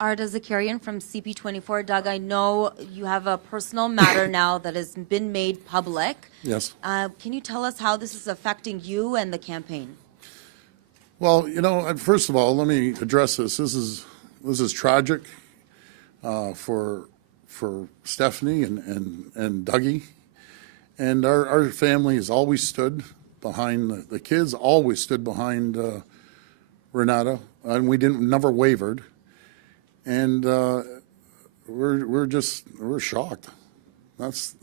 Arda Zakarian from CP24. Doug, I know you have a personal matter now that has been made public. Yes. Can you tell us how this is affecting you and the campaign? Well, first of all, let me address this. This is tragic for Stephanie and Dougie, and our family has always stood behind the kids. Always stood behind Renata, and we never wavered. And we're shocked. That's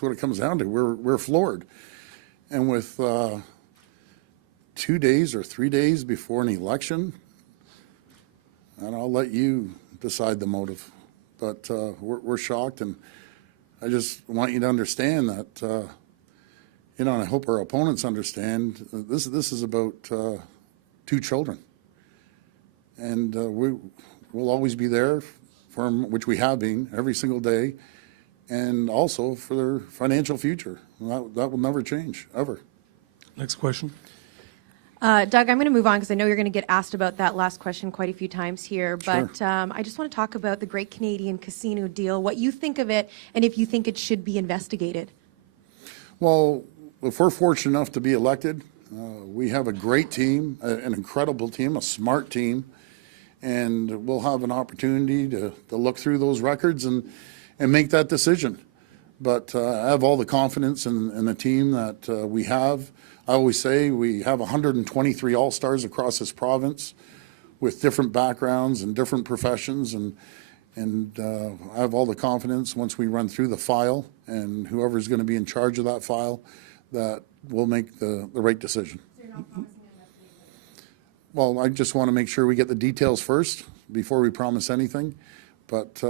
what it comes down to. We're floored, and with 2 days or 3 days before an election, and I'll let you decide the motive, but we're shocked, and I just want you to understand that, and I hope our opponents understand, this is about 2 children, and we'll always be there for them, which we have been every single day, and also for their financial future. That will never change, ever. Next question. Doug, I'm going to move on because I know you're going to get asked about that last question quite a few times here. But Sure. I just want to talk about the Great Canadian Casino deal, what you think of it, and if you think it should be investigated. Well, if we're fortunate enough to be elected, we have a great team, an incredible team, a smart team, and we'll have an opportunity to look through those records and make that decision. But I have all the confidence in the team that we have. I always say we have 123 all-stars across this province with different backgrounds and different professions, and I have all the confidence once we run through the file and whoever's going to be in charge of that file that we'll make the right decision. So you're not promising Well, I just want to make sure we get the details first before we promise anything. But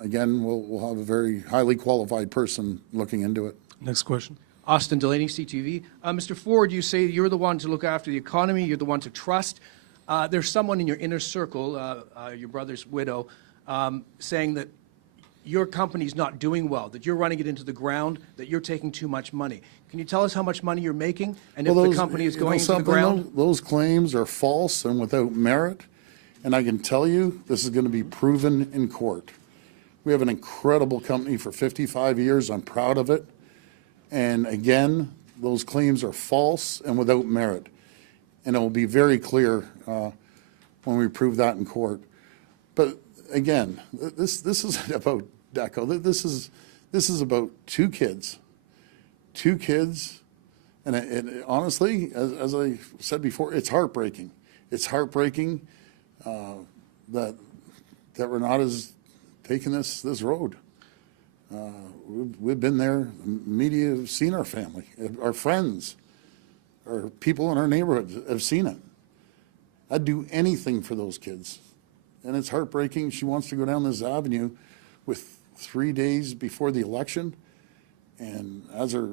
again, we'll have a very highly qualified person looking into it. Next question. Austin Delaney, CTV. Mr. Ford, you say you're the one to look after the economy, you're the one to trust. There's someone in your inner circle, your brother's widow, saying that your company's not doing well, that you're running it into the ground, that you're taking too much money. Can you tell us how much money you're making, and if the company is going into the ground? Those claims are false and without merit, and I can tell you this is going to be proven in court. We have an incredible company for 55 years. I'm proud of it. And again, those claims are false and without merit. And it will be very clear when we prove that in court. But again, this isn't about Deco. This is about 2 kids. 2 kids, and honestly, as I said before, it's heartbreaking. It's heartbreaking that Renata's taken this road. We've been there. The media have seen our family, our friends, our people in our neighborhood have seen it. I'd do anything for those kids, and it's heartbreaking. She wants to go down this avenue with 3 days before the election, and as her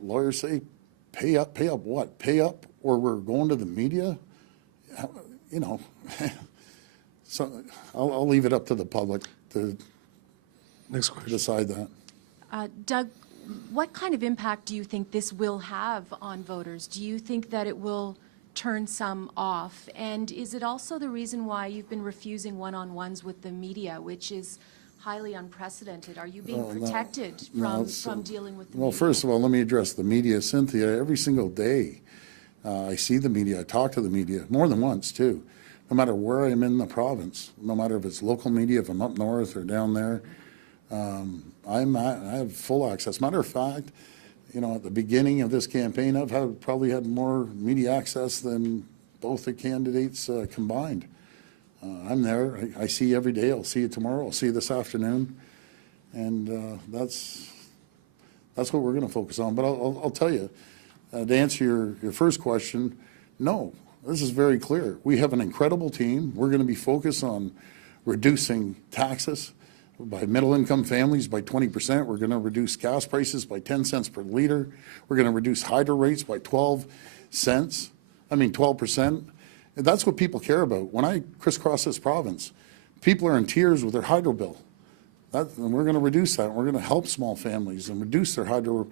lawyers say, pay up what? Pay up, or we're going to the media. So I'll leave it up to the public to Next question. decide that. Doug, what kind of impact do you think this will have on voters? Do you think that it will turn some off? And is it also the reason why you've been refusing one-on-ones with the media, which is highly unprecedented? Are you being protected from dealing with the media? Well, first of all, let me address the media. Cynthia, every single day I see the media. I talk to the media more than once, too. No matter where I'm in the province, no matter if it's local media, if I'm up north or down there, I have full access. Matter of fact, at the beginning of this campaign, I've probably had more media access than both the candidates combined. I'm there. I see you every day. I'll see you tomorrow. I'll see you this afternoon, and that's what we're going to focus on. But I'll tell you, to answer your first question, no. This is very clear. We have an incredible team. We're going to be focused on reducing taxes by middle-income families by 20%. We're going to reduce gas prices by 10 cents per liter. We're going to reduce hydro rates by 12%. And that's what people care about. When I crisscross this province, people are in tears with their hydro bill. And we're going to reduce that. We're going to help small families and reduce their hydro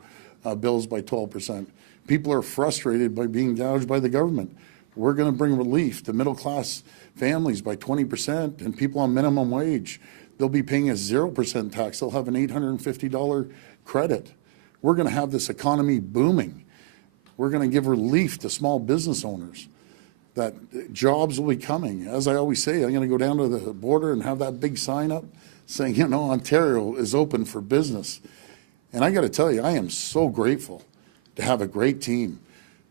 bills by 12%. People are frustrated by being gouged by the government. We're going to bring relief to middle-class families by 20%, and people on minimum wage, they'll be paying a 0% tax. They'll have an $850 credit. We're going to have this economy booming. We're going to give relief to small business owners, that jobs will be coming. As I always say, I'm going to go down to the border and have that big sign up saying, you know, Ontario is open for business. And I got to tell you, I am so grateful to have a great team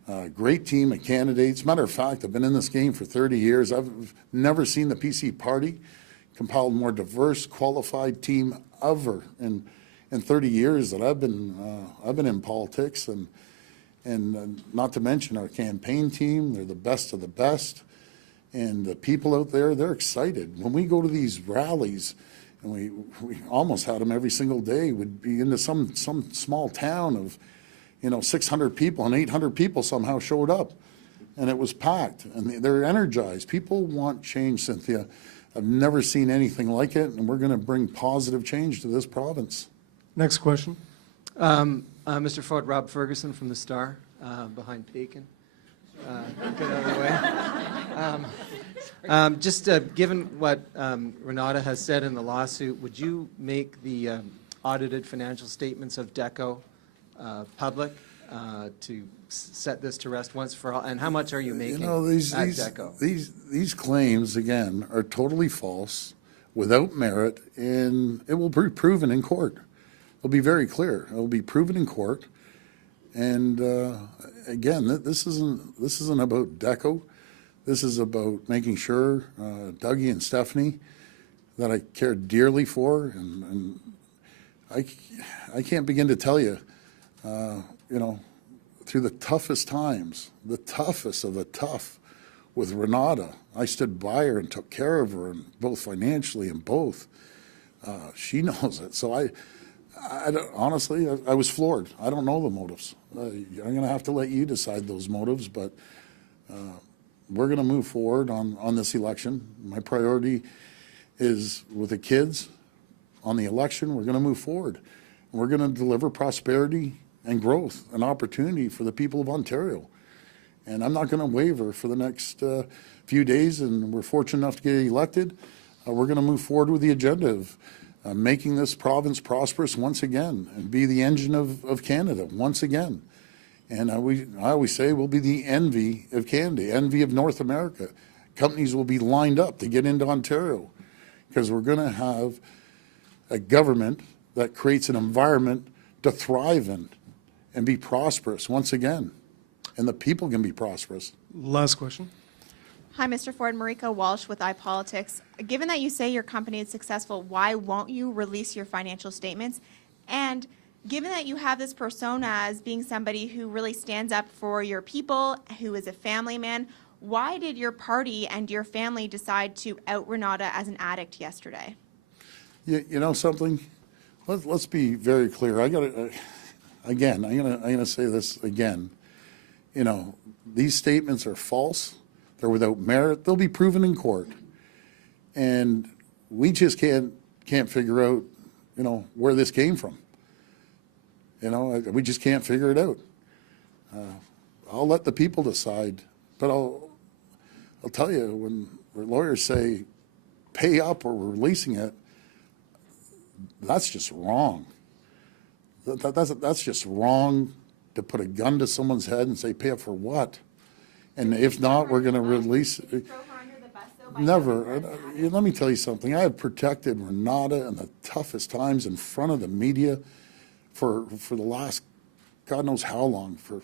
of candidates. Matter of fact, I've been in this game for 30 years. I've never seen the PC Party compile a more diverse, qualified team ever in 30 years that I've been in politics, and not to mention our campaign team. They're the best of the best, and the people out there, they're excited. When we go to these rallies, and we almost had them every single day, would be into some small town of, you know, 600 people, and 800 people somehow showed up, and it was packed, and they're energized. People want change, Cynthia. I've never seen anything like it, and we're going to bring positive change to this province. Next question. Mr. Ford, Rob Ferguson from the Star, behind Pekin. Get out of the way. Just given what Renata has said in the lawsuit, would you make the audited financial statements of DECO public to set this to rest once for all? And how much are you making You know, at DECO? these claims, again, are totally false, without merit, and it will be proven in court. It'll be very clear. It will be proven in court. And again, this isn't about DECO. This is about making sure Dougie and Stephanie, that I care dearly for, and I can't begin to tell you, you know, through the toughest times, the toughest of the tough, with Renata, I stood by her and took care of her, and both financially and both. She knows it. So honestly, I was floored. I don't know the motives. I'm going to have to let you decide those motives, but we're going to move forward on this election. My priority is with the kids on the election. We're going to move forward. We're going to deliver prosperity and growth and opportunity for the people of Ontario. And I'm not going to waver for the next few days, and we're fortunate enough to get elected. We're going to move forward with the agenda of making this province prosperous once again and be the engine of Canada once again. And I always say we'll be the envy of Canada, envy of North America. Companies will be lined up to get into Ontario because we're going to have a government that creates an environment to thrive in and be prosperous once again. And the people can be prosperous. Last question. Hi, Mr. Ford. Marika Walsh with iPolitics. Given that you say your company is successful, why won't you release your financial statements? And given that you have this persona as being somebody who really stands up for your people, who is a family man, why did your party and your family decide to out Renata as an addict yesterday? You know something? Let's be very clear. I'm gonna say this again. You know, these statements are false. They're without merit. They'll be proven in court. And we just can't figure out, you know, where this came from. You know, we just can't figure it out. I'll let the people decide, but I'll tell you, when lawyers say pay up or we're releasing it, that's just wrong. That's just wrong to put a gun to someone's head and say pay up for what? And if not, we're going to release it. Never. Let me tell you something. I have protected Renata in the toughest times in front of the media for the last, God knows how long, for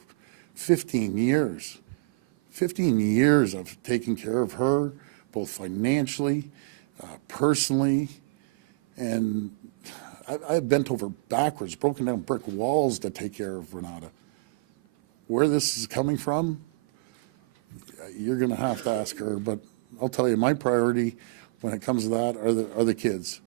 15 years. 15 years I've taken care of her, both financially, personally, and I've bent over backwards, broken down brick walls to take care of Renata. Where this is coming from, you're going to have to ask her, but I'll tell you, my priority when it comes to that are the kids.